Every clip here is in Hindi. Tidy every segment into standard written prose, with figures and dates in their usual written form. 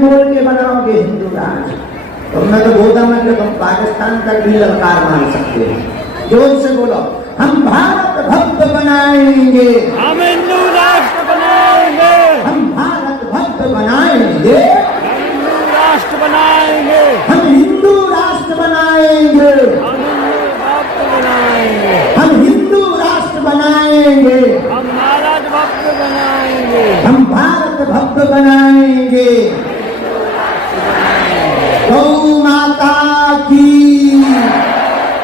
बोल के बनाओगे हिंदू राष्ट्र, तो मैं तो बोलता मतलब तुम पाकिस्तान तक भी ललकार मार सकते हो। जोर से बोलो, हम भारत भक्त बनाएंगे, हम हिंदू राष्ट्र बनाएंगे, हम भारत भक्त बनाएंगे, हम हिंदू राष्ट्र बनाएंगे, हम हिंदू राष्ट्र बनाएंगे, हम हिंदू राष्ट्र बनाएंगे, हम हिंदू राष्ट्र बनाएंगे, हम भारत भक्त बनाएंगे, हम भारत भक्त बनाएंगे। गौ माता की,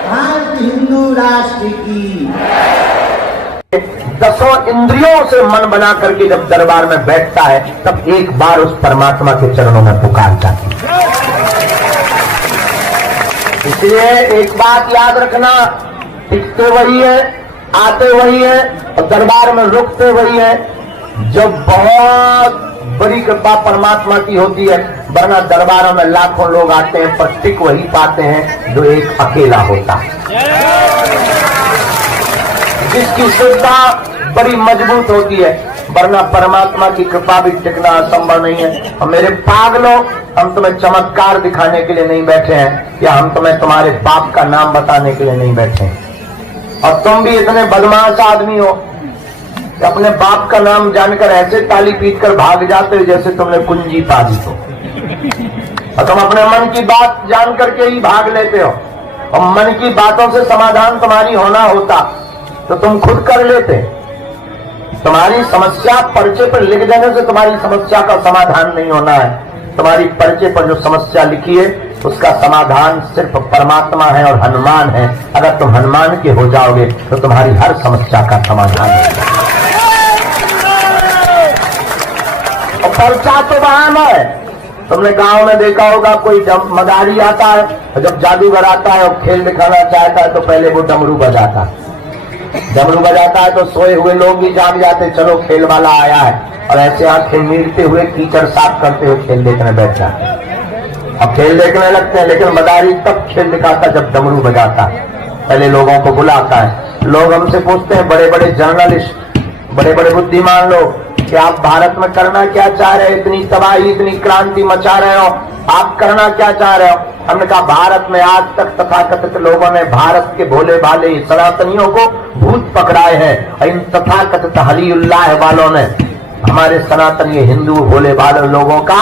भारत हिंदू राष्ट्र की। दसों इंद्रियों से मन बना करके जब दरबार में बैठता है, तब एक बार उस परमात्मा के चरणों में पुकारता है। इसलिए एक बात याद रखना, टिकते वही है, आते वही है और दरबार में रुकते वही है। जो बहुत बड़ी कृपा परमात्मा की होती है, वरना दरबारों में लाखों लोग आते हैं पर टिक वही पाते हैं जो एक अकेला होता है, जिसकी श्रद्धा बड़ी मजबूत होती है। वरना परमात्मा की कृपा भी टिकना असंभव नहीं है। और मेरे पागलों, हम तुम्हें चमत्कार दिखाने के लिए नहीं बैठे हैं, या हम तुम्हें तुम्हारे बाप का नाम बताने के लिए नहीं बैठे हैं। और तुम भी इतने बदमाश आदमी हो कि अपने बाप का नाम जानकर ऐसे ताली पीट कर भाग जाते हो जैसे तुमने कुंजी पा दी हो, और तुम अपने मन की बात जान करके ही भाग लेते हो। और मन की बातों से समाधान तुम्हारी होना होता तो तुम खुद कर लेते। तुम्हारी समस्या पर्चे पर लिख देने से तुम्हारी समस्या का समाधान नहीं होना है। तुम्हारी पर्चे पर जो समस्या लिखी है उसका समाधान सिर्फ परमात्मा है और हनुमान है। अगर तुम हनुमान के हो जाओगे तो तुम्हारी हर समस्या का समाधान होगा। और पर्चा तो बहाना है। तुमने गांव में देखा होगा, कोई मदारी आता है और जब जादूगर आता है और खेल दिखाना चाहता है तो पहले वो डमरू बजाता है। डमरू बजाता है तो सोए हुए लोग भी जाग जाते, चलो खेल वाला आया है, और ऐसे आंखें मीटते हुए कीचड़ साफ करते हुए खेल देखने बैठ जाते हैं। अब खेल देखने लगते हैं, लेकिन मदारी तब खेल दिखाता जब डमरू बजाता है। पहले लोगों को बुलाता है। लोग हमसे पूछते हैं, बड़े बड़े जर्नलिस्ट, बड़े बड़े बुद्धिमान लोग, कि आप भारत में करना क्या चाह रहे हैं? इतनी तबाही, इतनी क्रांति मचा रहे हो, आप करना क्या चाह रहे हो? हमने कहा, भारत में आज तक तथाकथित लोगों ने, भारत के भोले भाले सनातनियों को भूत पकड़ाए हैं। इन तथाकथित हलीउल्लाह वालों ने हमारे सनातनीय हिंदू भोले भाले लोगों का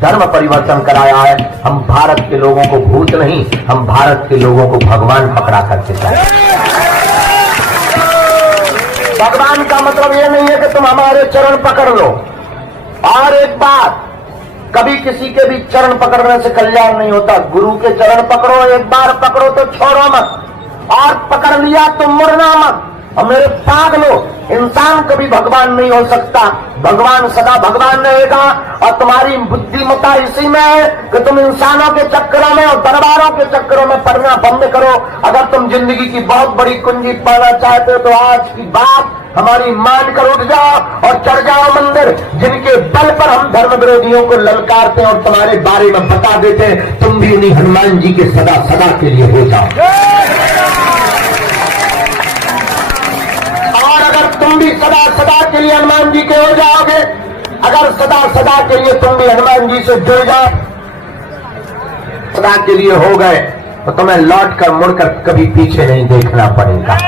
धर्म परिवर्तन कराया है। हम भारत के लोगों को भूत नहीं, हम भारत के लोगों को भगवान पकड़ा करके चाहते। भगवान का मतलब ये नहीं है कि तुम हमारे चरण पकड़ लो। और एक बात, कभी किसी के भी चरण पकड़ने से कल्याण नहीं होता। गुरु के चरण पकड़ो, एक बार पकड़ो तो छोड़ो मत, और पकड़ लिया तो मुड़ना मत। और मेरे पागलो, इंसान कभी भगवान नहीं हो सकता, भगवान सदा भगवान रहेगा। और तुम्हारी बुद्धिमत्ता इसी में है कि तुम इंसानों के चक्करों में और दरबारों के चक्करों में पड़ना बंद करो। अगर तुम जिंदगी की बहुत बड़ी कुंजी पाना चाहते हो तो आज की बात हमारी मान कर उठ जाओ और चढ़ जाओ मंदिर, जिनके बल पर हम धर्म विरोधियों को ललकारते हैं और तुम्हारे बारे में बता देते हैं। तुम भी उन्हीं हनुमान जी के सदा सदा के लिए हो जाओ। और अगर तुम भी सदा सदा के लिए हनुमान जी के हो जाओगे, अगर सदा सदा के लिए तुम भी हनुमान जी से जुड़ जाओ, सदा के लिए हो गए, तो तुम्हें लौट कर मुड़कर कभी पीछे नहीं देखना पड़ेगा।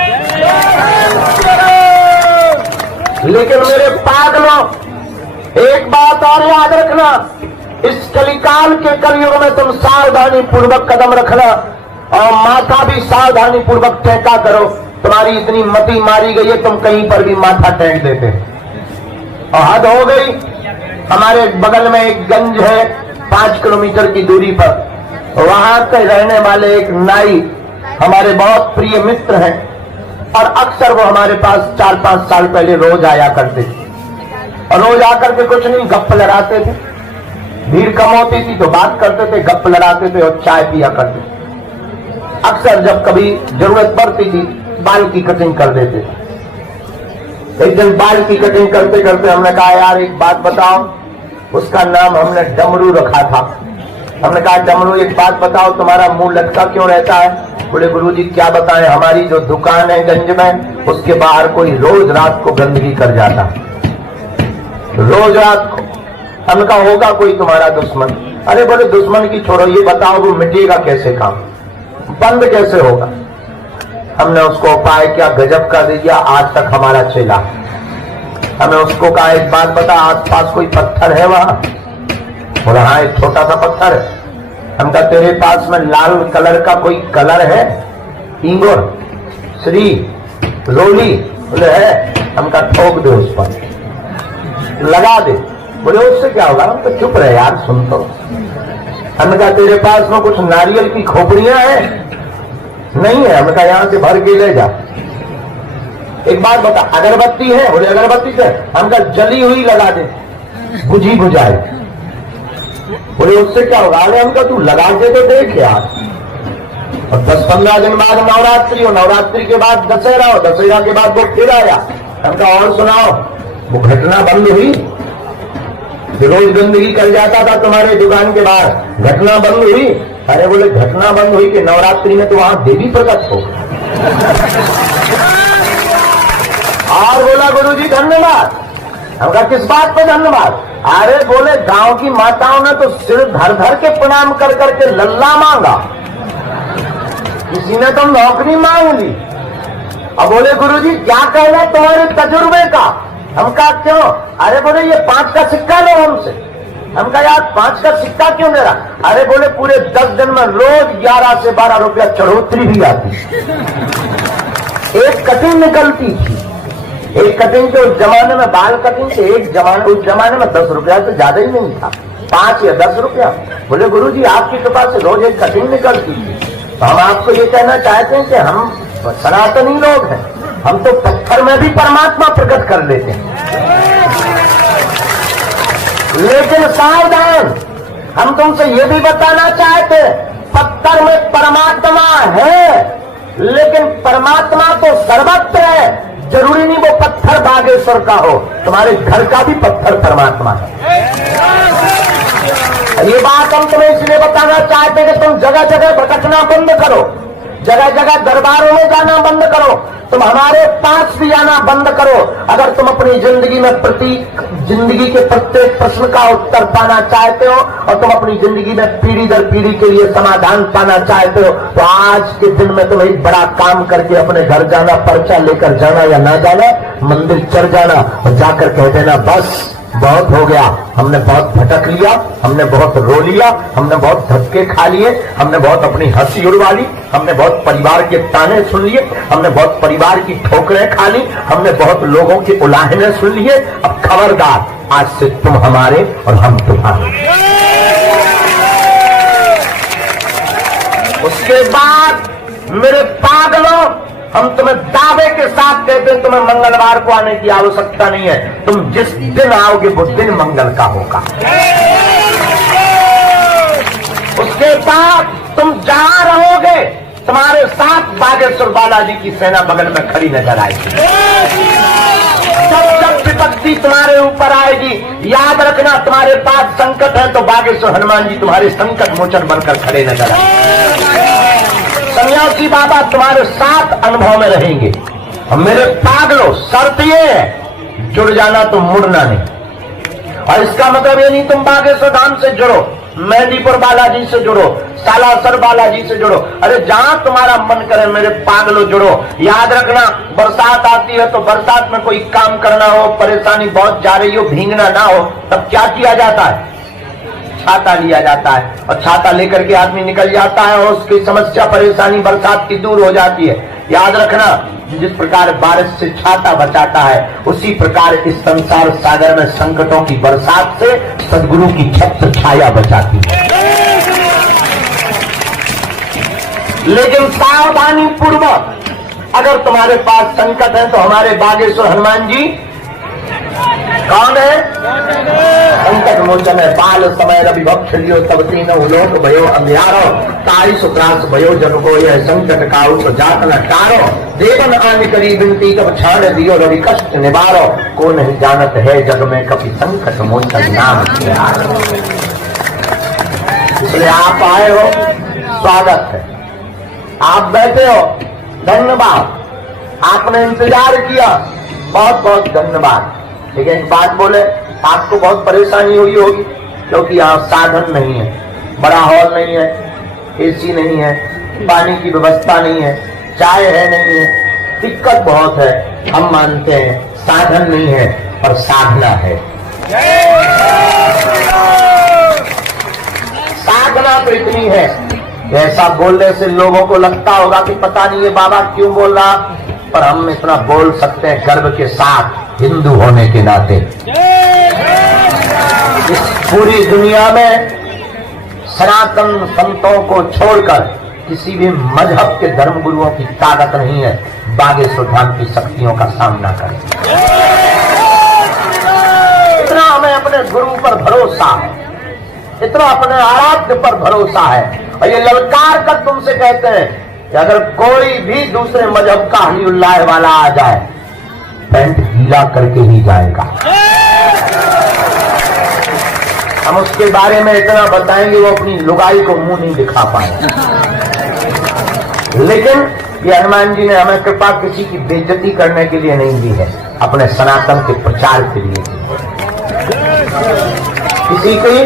लेकिन मेरे पागलों, एक बात और याद रखना, इस कलिकाल के कलयुग में तुम सावधानी पूर्वक कदम रखना और माथा भी सावधानी पूर्वक टेका करो। तुम्हारी इतनी मति मारी गई है, तुम कहीं पर भी माथा टेक देते और हद हो गई। हमारे बगल में एक गंज है 5 किलोमीटर की दूरी पर, वहां के रहने वाले एक नाई हमारे बहुत प्रिय मित्र हैं और अक्सर वो हमारे पास 4-5 साल पहले रोज आया करते थे। और रोज आकर के कुछ नहीं, गप्प लड़ाते थे। भीड़ कम होती थी तो बात करते थे, गप्प लड़ाते थे और चाय पिया करते थे। अक्सर जब कभी जरूरत पड़ती थी बाल की कटिंग कर देते थे। एक दिन बाल की कटिंग करते करते हमने कहा, यार एक बात बताओ। उसका नाम हमने डमरू रखा था। हमने कहा, डमरू एक बात बताओ, तुम्हारा मुंह लटका क्यों रहता है? बोले, गुरुजी क्या बताएं, हमारी जो दुकान है गंज में, उसके बाहर कोई रोज रात को गंदगी कर जाता, रोज रात को। हमने कहा होगा कोई तुम्हारा दुश्मन। अरे बोले दुश्मन की छोड़ो, ये बताओ वो मिटेगा कैसे, काम बंद कैसे होगा। हमने उसको उपाय क्या गजब का दे दिया, आज तक हमारा चेला। हमने उसको कहा एक बात बता, आस पास कोई पत्थर है वहां? बोला हाँ एक छोटा सा पत्थर है। हम कहा तेरे पास में लाल कलर का कोई कलर है, इंगोर श्री रोली? बोले है। हम कहा ठोक दे उस पर, लगा दे। बोले उससे क्या होगा? हम तो चुप रहे यार, सुन तो। हमने कहा तेरे पास में कुछ नारियल की खोपड़ियां हैं? नहीं है। हमने कहा यहां से भर के ले जा। एक बात बता, अगरबत्ती है? बोले अगरबत्ती से। हम कहा जली हुई लगा दे, बुझी बुझाई। बोले उससे क्या होगा? अरे हम कहा तू लगा के तो देख यार। और 10-15 दिन बाद नवरात्रि हो, नवरात्रि के बाद दशहरा हो, दशहरा के बाद वो फिर आया। हम कहा और सुनाओ, वो घटना बंद हुई? रोज गंदगी कर जाता था तुम्हारे दुकान के बाहर, घटना बंद हुई? अरे बोले घटना बंद हुई कि नवरात्रि में तो वहां देवी प्रकट हो। और बोला गुरुजी धन्यवाद। हम कहा किस बात पे धन्यवाद? अरे बोले गांव की माताओं ने तो सिर धर धर के प्रणाम कर करके लल्ला मांगा, किसी ने तो नौकरी मांग ली। अब बोले गुरुजी क्या कहना तुम्हारे तजुर्बे का? हम कहा क्यों? अरे बोले ये 5 का सिक्का लो हमसे। हम कहा यार 5 का सिक्का क्यों दे रहा? अरे बोले पूरे 10 दिन में रोज 11 से 12 रुपया चढ़ोतरी भी आती, एक कटिंग निकलती थी। एक कटिंग के उस जमाने में, बाल कटिंग के उस जमाने में 10 रुपया से ज्यादा ही नहीं था, 5 या 10 रुपया। बोले गुरुजी आपकी कृपा से रोज एक कटिंग निकलती थी। तो हम आपको ये कहना चाहते हैं कि हम सनातनी लोग हैं, हम तो पत्थर में भी परमात्मा प्रकट कर लेते हैं। लेकिन सावधान, हम तुमसे ये भी बताना चाहते हैं पत्थर में परमात्मा है, लेकिन परमात्मा तो सर्वत्र है। जरूरी नहीं वो पत्थर बागेश्वर का हो, तुम्हारे घर का भी पत्थर परमात्मा है। ये बात हम तुम्हें इसलिए बताना चाहते हैं कि तुम जगह जगह भटकना बंद करो, जगह जगह दरबारों में जाना बंद करो, तुम हमारे पास भी आना बंद करो। अगर तुम अपनी जिंदगी में जिंदगी के प्रत्येक प्रश्न का उत्तर पाना चाहते हो और तुम अपनी जिंदगी में पीढ़ी दर पीढ़ी के लिए समाधान पाना चाहते हो, तो आज के दिन में तुम्हें एक बड़ा काम करके अपने घर जाना, पर्चा लेकर जाना या ना जाना, मंदिर चढ़ जाना और जाकर कह देना बस बहुत हो गया, हमने बहुत भटक लिया, हमने बहुत रो लिया, हमने बहुत धक्के खा लिए, हमने बहुत अपनी हंसी उड़वा ली, हमने बहुत परिवार के ताने सुन लिए, हमने बहुत परिवार की ठोकरें खा ली, हमने बहुत लोगों के उलाहने सुन लिए। अब खबरदार, आज से तुम हमारे और हम तुम्हारे। उसके बाद मेरे पागलों, हम तुम्हें दावे के साथ कहते हैं तुम्हें मंगलवार को आने की आवश्यकता नहीं है। तुम जिस दिन आओगे वो दिन मंगल का होगा। उसके बाद तुम जहां रहोगे तुम्हारे साथ बागेश्वर बालाजी की सेना बगल में खड़ी नजर आएगी। जब जब विपत्ति तुम्हारे ऊपर आएगी, याद रखना तुम्हारे पास संकट है तो बागेश्वर हनुमान जी तुम्हारे संकट मोचन बनकर खड़े नजर आएंगे। सन्यासी बाबा तुम्हारे साथ अनुभव में रहेंगे। और मेरे पागलों, शर्त ये है जुड़ जाना तो मुड़ना नहीं। और इसका मतलब ये नहीं तुम बागेश्वर धाम से जुड़ो, मेहंदीपुर बालाजी से जुड़ो, सालासर बालाजी से जुड़ो, अरे जहां तुम्हारा मन करे मेरे पागलों जुड़ो। याद रखना बरसात आती है तो बरसात में कोई काम करना हो, परेशानी बहुत जा रही हो, भीगना ना हो, तब क्या किया जाता है? छाता लिया जाता है और छाता लेकर के आदमी निकल जाता है और उसकी समस्या परेशानी बरसात की दूर हो जाती है। याद रखना जिस प्रकार बारिश से छाता बचाता है, उसी प्रकार इस संसार सागर में संकटों की बरसात से सदगुरु की छत्र छाया बचाती है। लेकिन सावधानी पूर्वक, अगर तुम्हारे पास संकट है तो हमारे बागेश्वर हनुमान जी कौन है? संकट मोचन है। बाल समय रवि भक्ष लियो तब तीनों लोक भयो अंधियारो, तारी सुत्रास भयो जन को यह संकट काउ तो जात न टारो, देवन आन करी बिनती कब छाड़ दियो रवि कष्ट निवारो, को नहीं जानत है जग में कभी संकट मोचन नाम प्यारो। इसलिए आप आए हो, स्वागत है। आप बैठे हो, धन्यवाद। आपने इंतजार किया, बहुत बहुत धन्यवाद। ठीक है, एक बात बोले, आपको बहुत परेशानी हुई होगी, क्योंकि यहाँ साधन नहीं है, बड़ा हॉल नहीं है, एसी नहीं है, पानी की व्यवस्था नहीं है, चाय है नहीं है, दिक्कत बहुत है। हम मानते हैं साधन नहीं है पर साधना है। साधना तो इतनी है, ऐसा बोलने से लोगों को लगता होगा कि पता नहीं ये बाबा क्यों बोल रहा, पर हम इतना बोल सकते हैं गर्व के साथ, हिंदू होने के नाते। इस पूरी दुनिया में सनातन संतों को छोड़कर किसी भी मजहब के धर्म गुरुओं की ताकत नहीं है बागेश्वर धाम की शक्तियों का सामना करें। इतना हमें अपने गुरु पर भरोसा है, इतना अपने आराध्य पर भरोसा है, और ये ललकार कर तुमसे कहते हैं कि अगर कोई भी दूसरे मजहब का हलीउल्लाह वाला आ जाए, पैंट गीला करके ही जाएगा। हम उसके बारे में इतना बताएंगे वो अपनी लुगाई को मुंह नहीं दिखा पाए। लेकिन ये हनुमान जी ने हमें कृपा किसी की बेइज्जती करने के लिए नहीं दी है, अपने सनातन के प्रचार के लिए, किसी की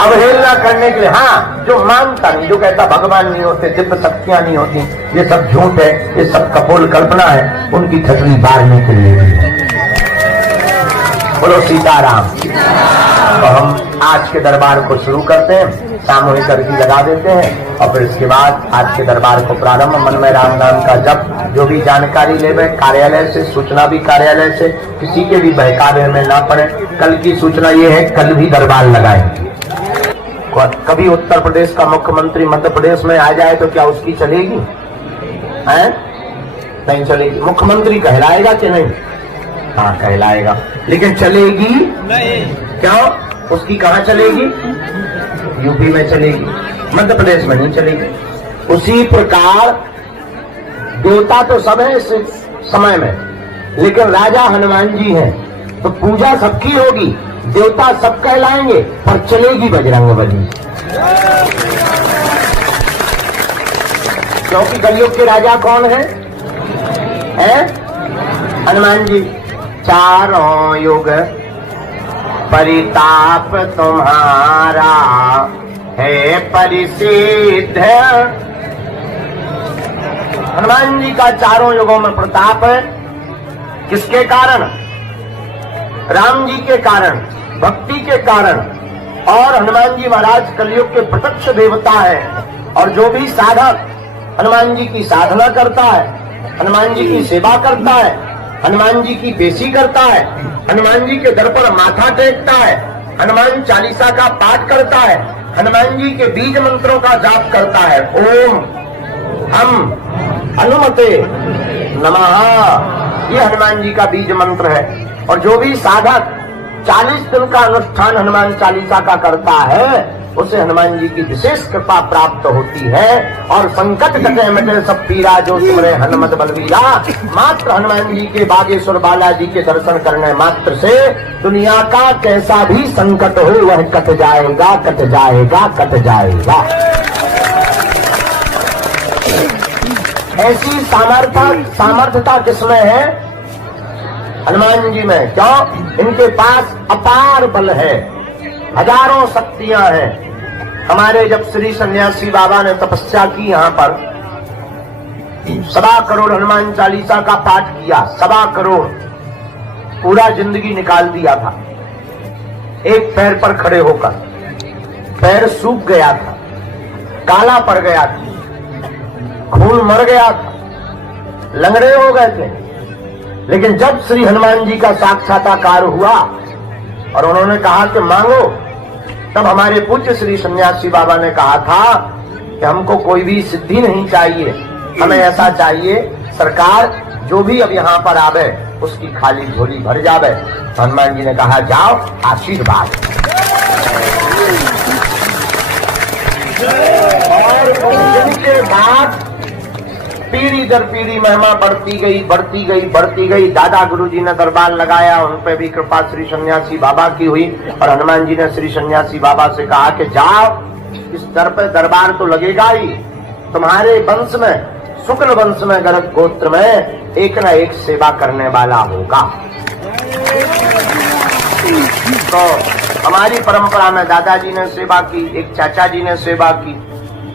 अवहेलना करने के लिए। हाँ, जो मानता नहीं, जो कहता भगवान नहीं होते, दिव्य शक्तियां नहीं होती, ये सब झूठ है, ये सब कपोल कल्पना है, उनकी खतरी बारने के लिए भी है। बोलो सीताराम। तो हम आज के दरबार को शुरू करते हैं, सामूहिक अर्घी लगा देते हैं, और फिर इसके बाद आज के दरबार को प्रारंभ मन में राम नाम का जप, जो भी जानकारी लेवे कार्यालय से, सूचना भी कार्यालय से, किसी के भी बहकावे में ना पड़े। कल की सूचना ये है, कल भी दरबार लगाएंगे। कभी उत्तर प्रदेश का मुख्यमंत्री मध्य प्रदेश में आ जाए तो क्या उसकी चलेगी? हैं? नहीं चलेगी। मुख्यमंत्री कहलाएगा कि नहीं? हाँ कहलाएगा, लेकिन चलेगी नहीं। क्यों? उसकी कहाँ चलेगी? यूपी में चलेगी, मध्य प्रदेश में नहीं चलेगी। उसी प्रकार देवता तो सब है इस समय में, लेकिन राजा हनुमान जी हैं, तो पूजा सबकी होगी, देवता सब कहलाएंगे, पर चलेगी बजरंगबली। क्योंकि कलयुग के राजा कौन है? हनुमान जी। चारों युग परिताप तुम्हारा है परिसिद्ध। हनुमान जी का चारों युगों में प्रताप है। किसके कारण? राम जी के कारण, भक्ति के कारण। और हनुमान जी महाराज कलयुग के प्रत्यक्ष देवता है, और जो भी साधक हनुमान जी की साधना करता है, हनुमान जी की सेवा करता है, हनुमान जी की पेशी करता है, हनुमान जी के दर पर माथा टेकता है, हनुमान चालीसा का पाठ करता है, हनुमान जी के बीज मंत्रों का जाप करता है, ओम हम हनुमते नमः, ये हनुमान जी का बीज मंत्र है। और जो भी साधक 40 दिन का अनुष्ठान हनुमान चालीसा का करता है, उसे हनुमान जी की विशेष कृपा प्राप्त होती है। और संकट कटे मिटे सब पीरा, जो सुमरे हनुमत बलवीरा। मात्र हनुमान जी के बागेश्वर बालाजी के दर्शन करने मात्र से दुनिया का कैसा भी संकट हो वह कट जाएगा, कट जाएगा, कट जाएगा। ऐसी सामर्थ्यता किसमें है? हनुमान जी में। क्यों? इनके पास अपार बल है, हजारों शक्तियां हैं। हमारे जब श्री सन्यासी बाबा ने तपस्या की यहाँ पर, 1.25 करोड़ हनुमान चालीसा का पाठ किया, 1.25 करोड़, पूरा जिंदगी निकाल दिया था एक पैर पर खड़े होकर। पैर सूख गया था, काला पड़ गया था, खून मर गया था, लंगड़े हो गए थे। लेकिन जब श्री हनुमान जी का साक्षात्कार हुआ और उन्होंने कहा कि मांगो, तब हमारे पूज्य श्री सन्यासी बाबा ने कहा था कि हमको कोई भी सिद्धि नहीं चाहिए, हमें ऐसा चाहिए सरकार जो भी अब यहाँ पर आवे उसकी खाली झोली भर जावे। हनुमान जी ने कहा जाओ, आशीर्वाद। और उस दिन के बाद पीढ़ी दर पीढ़ी महिमा बढ़ती गई, बढ़ती गई, बढ़ती गई। दादा गुरुजी ने दरबार लगाया, उन पे भी कृपा श्री सन्यासी बाबा की हुई। और हनुमान जी ने श्री सन्यासी बाबा से कहा कि जाओ, इस दर पे दरबार तो लगेगा ही, तुम्हारे वंश में, शुक्ल वंश में, गर्ग गोत्र में एक न एक सेवा करने वाला होगा। तो हमारी परंपरा में दादाजी ने सेवा की, एक चाचा जी ने सेवा की,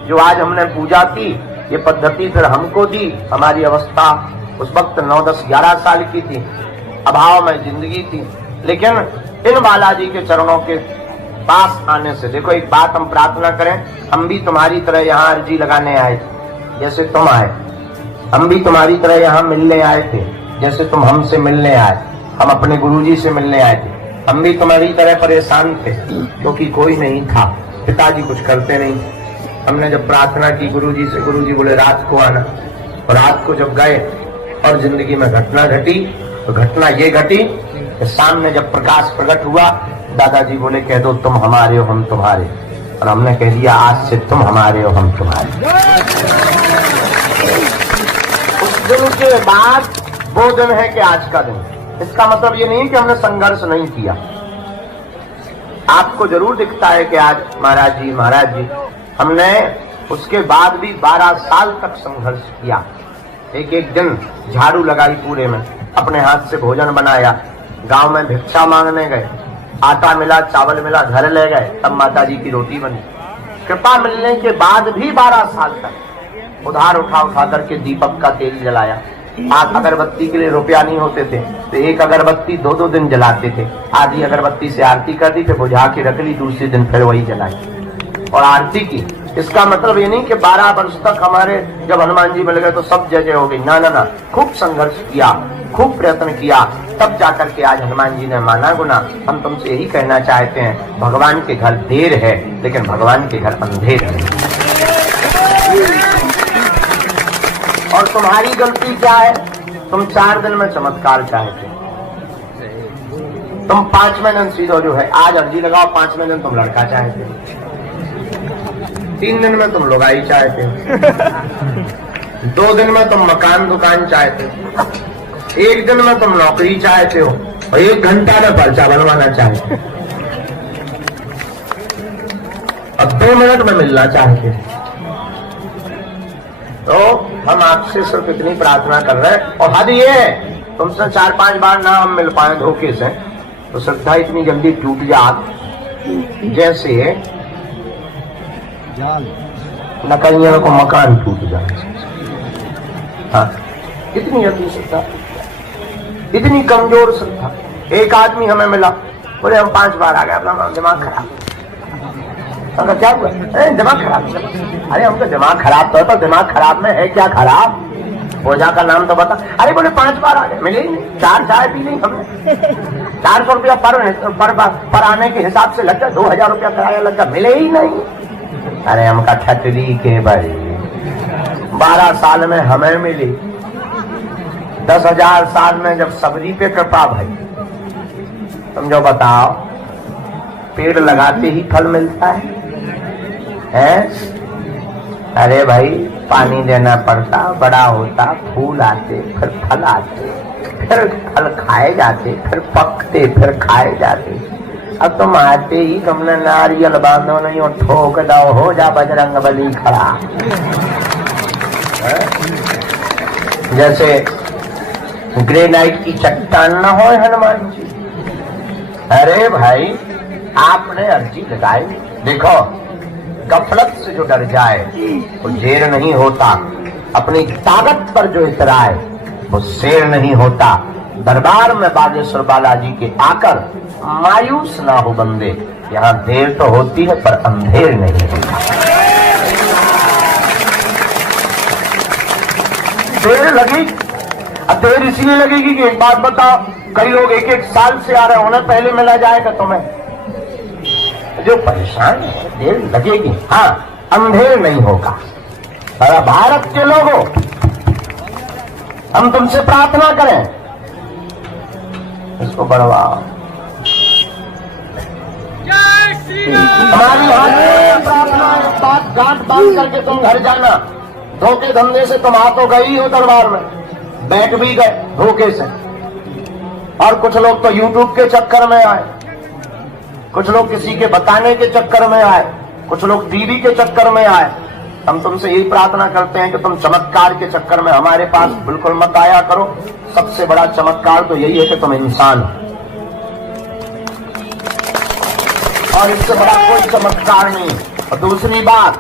जो आज हमने पूजा की, ये पद्धति फिर हमको दी। हमारी अवस्था उस वक्त 9, 10, 11 साल की थी, अभाव में जिंदगी थी, लेकिन इन बालाजी के चरणों के पास आने से, देखो एक बात हम प्रार्थना करें, हम भी तुम्हारी तरह यहाँ अर्जी लगाने आए थे जैसे तुम आए, हम भी तुम्हारी तरह यहाँ मिलने आए थे जैसे तुम हमसे मिलने आए, हम अपने गुरुजी से मिलने आए थे, हम भी तुम्हारी तरह परेशान थे क्योंकि कोई नहीं था, पिताजी कुछ करते नहीं। हमने जब प्रार्थना की गुरुजी से, गुरुजी बोले रात को आना, और रात को जब गए और जिंदगी में घटना घटी, तो घटना ये घटी कि सामने जब प्रकाश प्रकट हुआ, दादाजी बोले कह दो तुम हमारे हो हम तुम्हारे, और हमने कह दिया आज से तुम हमारे हो हम तुम्हारे। उस दिन के बाद वो दिन है कि आज का दिन। इसका मतलब ये नहीं कि हमने संघर्ष नहीं किया, आपको जरूर दिखता है कि आज महाराज जी हमने उसके बाद भी 12 साल तक संघर्ष किया। एक एक दिन झाड़ू लगाई पूरे में, अपने हाथ से भोजन बनाया, गांव में भिक्षा मांगने गए, आटा मिला चावल मिला घर ले गए, तब माताजी की रोटी बनी। कृपा मिलने के बाद भी 12 साल तक उधार उठा करके दीपक का तेल जलाया। आज अगरबत्ती के लिए रुपया नहीं होते थे तो एक अगरबत्ती 2-2 दिन जलाते थे, आधी अगरबत्ती से आरती कर दी, फिर बुझा के रख ली, दूसरे दिन फिर वही जलाई और आरती की। इसका मतलब ये नहीं कि 12 वर्ष तक हमारे जब हनुमान जी मिल गए तो सब जय हो गई, ना ना ना, खूब संघर्ष किया, खूब प्रयत्न किया, तब जाकर के आज हनुमान जी ने माना गुना। हम तुमसे यही कहना चाहते हैं, भगवान के घर देर है लेकिन भगवान के घर अंधेर है। और तुम्हारी गलती क्या है, तुम 4 दिन में चमत्कार चाहते, तुम 5वें दिन सीधो जो है आज अर्जी लगाओ, 5वें दिन तुम लड़का चाहते, 3 दिन में तुम लुगाई चाहते, 2 दिन में तुम मकान दुकान चाहते, 1 दिन में तुम नौकरी चाहते हो, और 1 घंटा में पर्चा बनवाना चाहते, और 2 मिनट में मिलना चाहते। तो हम आपसे सिर्फ इतनी प्रार्थना कर रहे हैं, और हद ये है तुमसे 4-5 बार ना हम मिल पाए धोखे से तो श्रद्धा इतनी जल्दी टूट जाती जैसे नकलियों को मकान टूट जाए। हाँ, इतनी जल्दी श्रद्धा, इतनी कमजोर श्रद्धा। एक आदमी हमें मिला, बोले हम 5 बार आ गए, अपना दिमाग खराब। हमका क्या हुआ? दिमाग खराब। अरे हमका दिमाग खराब तो है, पर दिमाग खराब में है क्या खराब? ओझा का नाम तो बता। अरे बोले 5 बार आ गए, मिले ही नहीं, 4 चाय पी नहीं हमने, 400 रुपया पर आने के हिसाब से लग गया, 2000 रुपया किराया लग गया, मिले ही नहीं। अरे हमका ठटली के भाई 12 साल में हमें मिली, 10,000 साल में जब सबरी पे कृपा भाई, तुम जो बताओ, पेड़ लगाते ही फल मिलता है? अरे भाई पानी देना पड़ता, बड़ा होता, फूल आते, फिर फल आते, फिर फल खाए जाते, फिर पकते, फिर खाए जाते। अब तुम आते ही तुमने नारियल बांधो नहीं और ठोक दो, हो जा बजरंग बली खड़ा। जैसे ग्रेनाइट की चट्टान न हो हनुमान जी। अरे भाई आपने अर्जी लगाई, देखो गफलत से जो डर जाए वो जेर नहीं होता, अपनी ताकत पर जो इतराए वो शेर नहीं होता। दरबार में बागेश्वर बालाजी के आकर मायूस ना हो बंदे, यहाँ देर तो होती है पर अंधेर नहीं होता। देर लगेगी, अब देर इसलिए लगेगी कि एक बात बताओ, कई लोग 1-1 साल से आ रहे हैं, उन्हें पहले मिला जाएगा तुम्हें, जो परेशान है देर लगेगी, हाँ अंधेर नहीं होगा। सारा भारत के लोगों, हम तुमसे प्रार्थना करें, इसको बढ़वाओ। हमारी हाथ में प्रार्थना है, बात गांठ बांध करके तुम घर जाना। धोखे धंधे से तुम आ तो गई हो दरबार में, बैठ भी गए धोखे से, और कुछ लोग तो यूट्यूब के चक्कर में आए, कुछ लोग किसी के बताने के चक्कर में आए, कुछ लोग टीवी के चक्कर में आए। हम तुमसे यही प्रार्थना करते हैं कि तुम चमत्कार के चक्कर में हमारे पास बिल्कुल मत आया करो। सबसे बड़ा चमत्कार तो यही है कि तुम इंसान हो। और इससे बड़ा कोई चमत्कार नहीं। और दूसरी बात,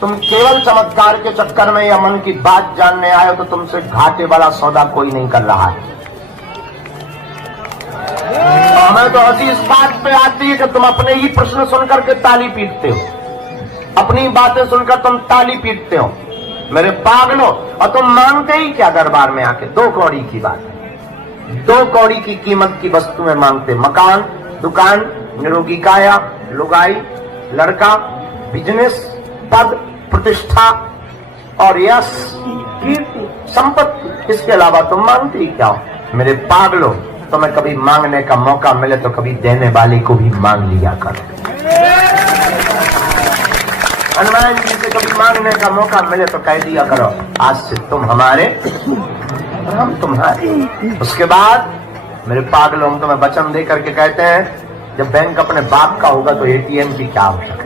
तुम केवल चमत्कार के चक्कर में या मन की बात जानने आए हो तो तुमसे घाटे वाला सौदा कोई नहीं कर रहा है। हमें तो हंसी इस बात पे आती है कि तुम अपने ही प्रश्न सुनकर के ताली पीटते हो, अपनी बातें सुनकर तुम ताली पीटते हो मेरे पागलो, और तुम मांगते ही क्या दरबार में आके? 2 कौड़ी की बात है, 2 कौड़ी की कीमत की वस्तुएं मांगते। मकान, दुकान, निरोगी काया, लुगाई, लड़का, बिजनेस, पद, प्रतिष्ठा और यश, कीर्ति, संपत्ति, इसके अलावा तुम मांगते ही क्या हो मेरे पागलो? तुम्हें कभी मांगने का मौका मिले तो कभी देने वाले को भी मांग लिया कर। हनुमान जी से कभी मांगने का मौका मिले तो कह दिया करो, आज से तुम हमारे और हम तुम्हारे। उसके बाद मेरे पागलों, हम तुम्हें वचन दे करके कहते हैं, जब बैंक अपने बाप का होगा तो एटीएम की क्या आवश्यकता?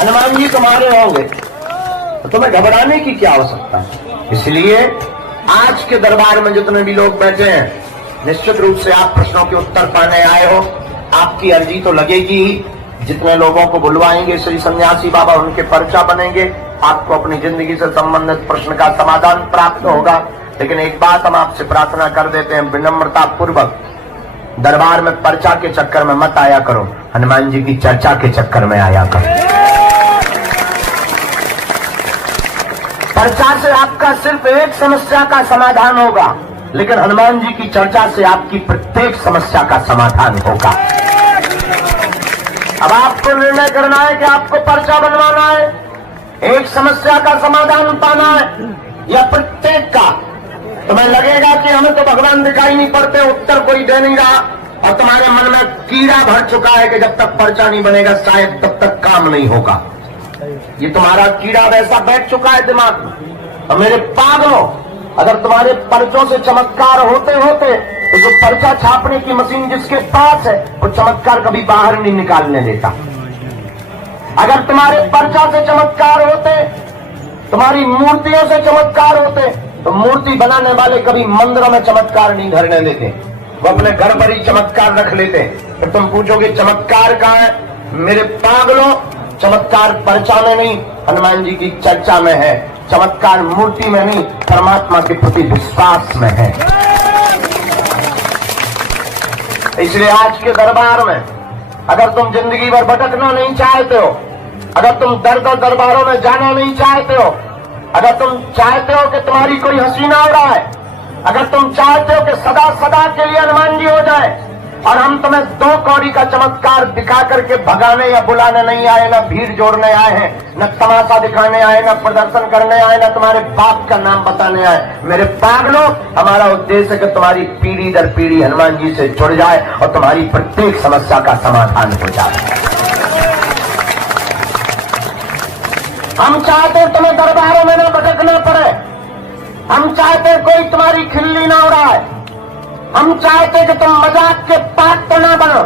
हनुमान जी तुम्हारे होंगे तो तुम्हें घबराने की क्या आवश्यकता है? इसलिए आज के दरबार में जितने भी लोग बैठे हैं, निश्चित रूप से आप प्रश्नों के उत्तर पाने आए हो। आपकी अर्जी तो लगेगी ही। जितने लोगों को बुलवाएंगे श्री सन्यासी बाबा, उनके पर्चा बनेंगे, आपको अपनी जिंदगी से संबंधित प्रश्न का समाधान प्राप्त होगा। लेकिन एक बात हम आपसे प्रार्थना कर देते हैं, विनम्रता पूर्वक दरबार में पर्चा के चक्कर में मत आया करो, हनुमान जी की चर्चा के चक्कर में आया करो। पर्चा से आपका सिर्फ एक समस्या का समाधान होगा, लेकिन हनुमान जी की चर्चा से आपकी प्रत्येक समस्या का समाधान होगा। अब आपको निर्णय करना है कि आपको पर्चा बनवाना है, एक समस्या का समाधान पाना है, या प्रत्येक का। तुम्हें लगेगा कि हमें तो भगवान दिखाई नहीं पड़ते, उत्तर कोई दे नहीं रहा, और तुम्हारे मन में कीड़ा भर चुका है कि जब तक पर्चा नहीं बनेगा शायद तब तक काम नहीं होगा। ये तुम्हारा कीड़ा वैसा बैठ चुका है दिमाग में। और मेरे पागलों, अगर तुम्हारे पर्चों से चमत्कार होते होते तो जो पर्चा छापने की मशीन जिसके पास है वो चमत्कार कभी बाहर नहीं निकालने देता। अगर तुम्हारे पर्चा से चमत्कार होते, तुम्हारी मूर्तियों से चमत्कार होते, तो मूर्ति बनाने वाले कभी मंदिरों में चमत्कार नहीं धरने देते, वो अपने घर पर ही चमत्कार रख लेते। तो तुम पूछोगे चमत्कार कहाँ है? मेरे पागलों, चमत्कार पर्चा में नहीं, हनुमान जी की चर्चा में है। चमत्कार मूर्ति में नहीं, परमात्मा के प्रति विश्वास में है। इसलिए आज के दरबार में अगर तुम जिंदगी भर भटकना नहीं चाहते हो, अगर तुम दर दर दरबारों में जाना नहीं चाहते हो, अगर तुम चाहते हो कि तुम्हारी कोई हंसी ना हो रहा है, अगर तुम चाहते हो कि सदा सदा के लिए हनुमान जी हो जाए, और हम तुम्हें 2 कौड़ी का चमत्कार दिखा करके भगाने या बुलाने नहीं आए, न भीड़ जोड़ने आए हैं, न तमाशा दिखाने आए, न प्रदर्शन करने आए, न तुम्हारे बाप का नाम बताने आए। मेरे पागलों, हमारा उद्देश्य है कि तुम्हारी पीढ़ी दर पीढ़ी हनुमान जी से जुड़ जाए और तुम्हारी प्रत्येक समस्या का समाधान हो जाए। हम चाहते हैं तुम्हें दरबारों में न भटकना पड़े, हम चाहते हैं कोई तुम्हारी खिल्ली ना हो रहा है, हम चाहते कि तुम मजाक के पात्र ना बनो,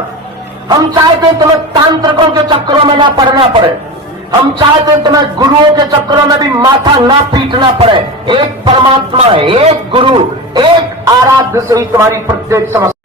हम चाहते तुम्हें तांत्रिकों के चक्करों में ना पड़ना पड़े, हम चाहते तुम्हें गुरुओं के चक्करों में भी माथा ना पीटना पड़े। एक परमात्मा है, एक गुरु, एक आराध्य से ही तुम्हारी प्रत्येक समस्या